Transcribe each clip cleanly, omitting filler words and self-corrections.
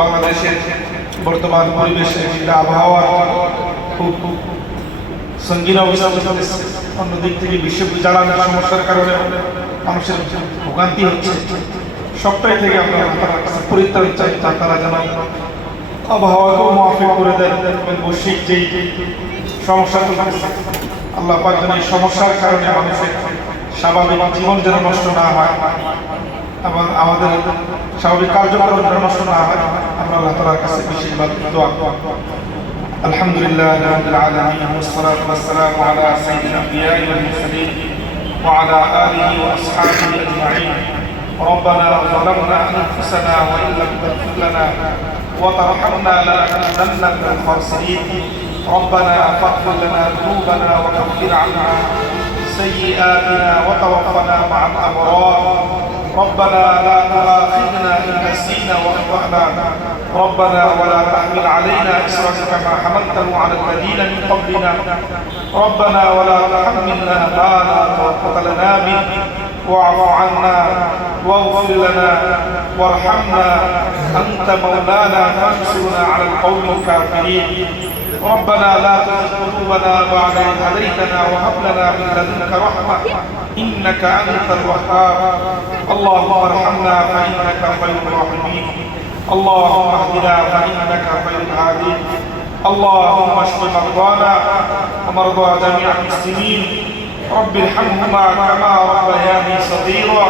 বাংলাদেশের বর্তমান পরিবেশে আবহাওয়ার খুব সঙ্গীন অবস্থা চলতেছে। অন্যদিক থেকে বিশ্ব জ্বালানির সমস্যার কারণে মানুষের ভোগান্তি হচ্ছে। সবটাই থেকে আমরা পরিত্রাণ চাই, তারা যেন আবহাওয়াকেও মাফিক করে দেন এবং বৈশ্বিক যেই সমস্যা চলতেছে আল্লাহ পাক যেন এই সমস্যার কারণে মানুষের স্বাভাবিক জীবন যেন নষ্ট না হয় এবং আমাদের স্বাভাবিক কার্যক্রম যেন নষ্ট না হয়। আমরা আল্লাহ তাআলার কাছে বেশিরভাগ দোয়া করি। আলহামদুলিল্লাহ রাব্বিল আলামিন ওয়াসসালাতু ওয়াসসালামু আলা সাইয়্যিদিল আম্বিয়া'i ওয়াল মুরসালিন ওয়া আলা আলিহি ওয়া আসহাবিহি আজমাইন। ربنا ظلمنا أنفسنا وإن لم تغفر لنا وترحمنا لنكونن من الخاسرين. ربنا فاغفر لنا ذنوبنا وكفر عنا سيئاتنا وتوفنا مع الأبرار. ربنا لا تؤاخذنا إن نسينا وأخطأنا. ربنا ولا تحمل علينا إصرا كما حملته على الذين من قبلنا. ربنا ولا تحملنا ما لا طاقة لنا به. واعف عنا واغفر لنا وارحمنا أنت مولانا فانصرنا على القوم الكافرين. ربنا لا تزغ قلوبنا بعد إذ هديتنا وهب لنا من لدنك رحمة إنك أنت الوهاب. اللهم ارحمنا فإنك خير الراحمين. اللهم اهدنا فإنك خير الهادين. اللهم اشف مرضانا ومرضى جميع المسلمين. رب ارحمهما كما ربياني صغيرا.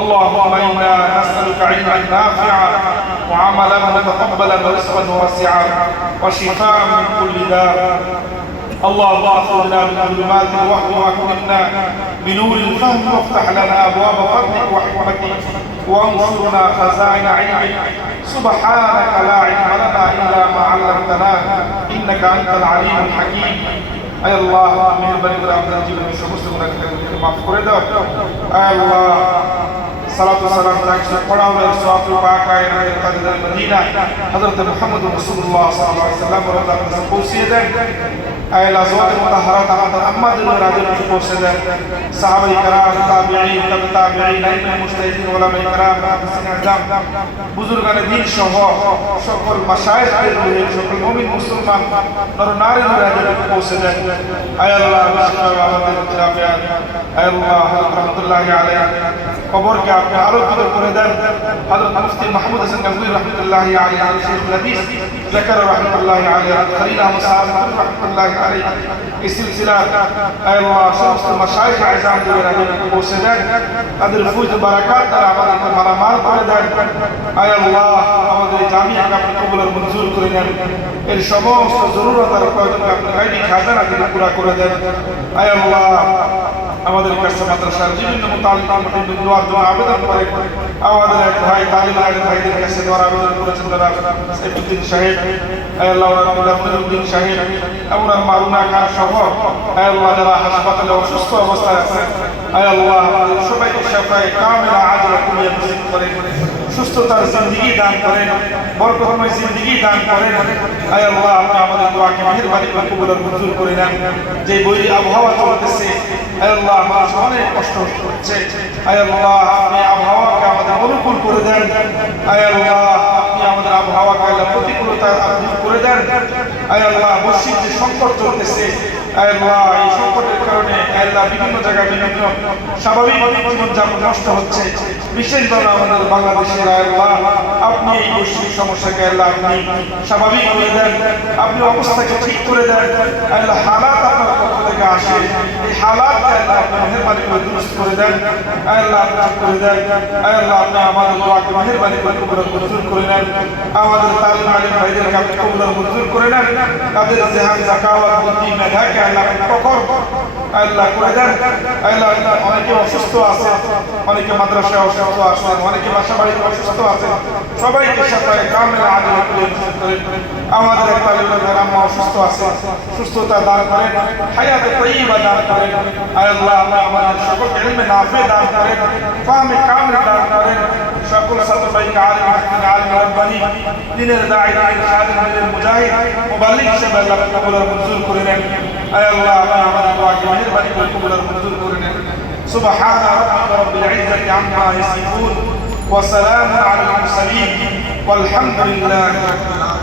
اللهم إنا نسألك علما نافعا وعملا متقبلا ورزقا واسعا وشفاء من كل داء. اللهم اخرجنا من ظلمات الوهم واكرمنا بنور الفهم وافتح لنا ابواب فضلك وحكمتك وانصرنا خزائن علمك. سبحانك لا علم لنا الا ما علمتنا انك انت العليم الحكيم. اي الله مهرباني করে আমাদের জীবনের সমস্ত গুনাহকে মাফ করে দাও। আয় আল্লাহ সালাতু সালাম তাকে পড়া হলো সাহাবায়ে পাক আয়ের তাদের মদিনা হযরত মুহাম্মদ রাসূলুল্লাহ সাল্লাল্লাহু আলাইহি ওয়াসাল্লাম রওজা থেকে পৌঁছে দেন। আয় আল্লাহ আজওয়াজ মুতাহহারাত আমাদের আম্মাদের রাজে পৌঁছে দেন। সাহাবায়ে کرام তাবিঈন তাবিঈন আইম্মা মুজতাহিদিন উলামায়ে کرام মুহাদ্দিসিন আযম বুজুর্গানে দ্বীন সহ সকল মাশায়েখদের রূহে সকল মুমিন মুসলমান নর নারীদের রাজে পৌঁছে দেন। আয় আল্লাহ আমাদের তাবিঈন আয় আল্লাহ রাহমাতুল্লাহি আলাইহি কবরকে আপনি আলোকিত করে দেন। হযরত মুফতি মাহমুদ হাসান গঙ্গুই রাহমাতুল্লাহি আলাইহি আর শেখুল হাদিস যাকার রাহমাতুল্লাহি আলাইহি আর খলিল আহমদ সাহেব রাহমাতুল্লাহি আলাইহি এই সিলসিলা আয় আল্লাহ সমস্ত মাশায়েখ আযমদের রাজে পৌঁছে দেন। তাদের ফয়জ বারাকাত দ্বারা আমাদেরকে মালামাল করে দেন। আয় আল্লাহ আমাদের জামিয়াকে আপনি কবুল আর মঞ্জুর করে নেন। এর সমস্ত জরুরত আর প্রয়োজনকে আপনি গাইবি খাজানা দিয়ে পুরা করে দেন। আয় আল্লাহ আমাদের কাছে মাদ্রাসার বিভিন্ন মুতাআল্লিমিন দোয়ার জন্য আবেদন করে আমাদের এক ভাই তালিম আলেম ভাইদের কাছে দোয়ার আবেদন করেছেন যারা সাইফুদ্দিন সাহেব আয় আল্লাহ মুনিরউদ্দিন সাহেব এবং মারুনা খান সহ আয় আল্লাহ যারা হাসপাতালে অসুস্থ অবস্থায় আছেন আয় আল্লাহ আমাদের সবাইকে শাফায়ে কামিলা আজরা কুলিয়া নসিব করেন, সুস্থতার জিন্দেগি দান করেন, বরকতময় জিন্দেগি দান করেন। আয় আল্লাহ আপনি আমাদের দোয়াকে মেহেরবানি করে কবুল আর মঞ্জুর করে নেন। যে বৈরী আবহাওয়া চলতেছে আয় আল্লাহ মানুষ অনেক কষ্ট হচ্ছে। আয় আল্লাহ আপনি আবহাওয়াকে আমাদের অনুকূল করে দেন। আয় আল্লাহ আপনি আমাদের আবহাওয়াকে প্রতিকূলতা দূর করে দেন। আয় আল্লাহ বৈশ্বিক যে সংকট চলতেছে আয় আল্লাহ এই সংকটের কারণে আয় আল্লাহ বিভিন্ন জায়গায় বিভিন্ন স্বাভাবিক জীবনযাপন নষ্ট হচ্ছে। বিশেষভাবে আমাদের বাংলাদেশের আয় আল্লাহ আপনি এই বৈশ্বিক সমস্যাকে আল্লাহ আপনি স্বাভাবিক করে দেন, আপনি অবস্থাকে ঠিক করে দেন। আয় আল্লাহ হালাত আপনার পক্ষ থেকে আসে, এই হালাত আল্লাহ আপনি মেহেরবানি করে দুরুস্ত করে দেন। আয় আল্লাহ আপনি করে দেন। আয় আল্লাহ আপনি আমাদের দোয়াকে মেহেরবানি করে কবুল আর মঞ্জুর করে নেন। আমাদের তালিম আলেম ভাইদেরকে আপনি কবুল আর মঞ্জুর করে নেন। তাদের জেহাদ যাকাওয়াত বুদ্ধি মেধাকে আল্লাহ আপনি প্রখর আল্লাহ করে দেন। আল্লাহ অনেকে অসুস্থ আছে, অনেকে মাদ্রাসায় অসুস্থ আছেন, অনেকে বাসা বাড়িতে অসুস্থ আছেন, সবাইকে শাফায়ে কামিলা আজরা কুলিয়া নসিব করেন। আমাদের এক তালিবের ভাই আম্মা অসুস্থ আছে, সুস্থতা দান করেন, হায়াতে তাইয়্যিবা দান করেন। আয় আল্লাহ আপনি আমাদের সকলকে ইলমে নাফি দান করেন, ফাহমে কামিল দান করেন। সকল ছাত্র ভাইকে আলিম হাকিম আলিম রাব্বানি দ্বীনের দাঈ দ্বীনের খাদিম দ্বীনের মুজাহিদ মুবাল্লিগ হিসেবে আল্লাহ কবুল আর মঞ্জুর করে নেন। আয় আল্লাহ আপনি আমাদের দোয়াকে মেহেরবানি করে কবুল আর মঞ্জুর করে নেন। সুবহান রাব্বিকা রাব্বিল ইজ্জাতি আম্মা ইয়াসিফুন ওয়া সালামুন আলাল মুরসালিন والحمد لله رب العالمين।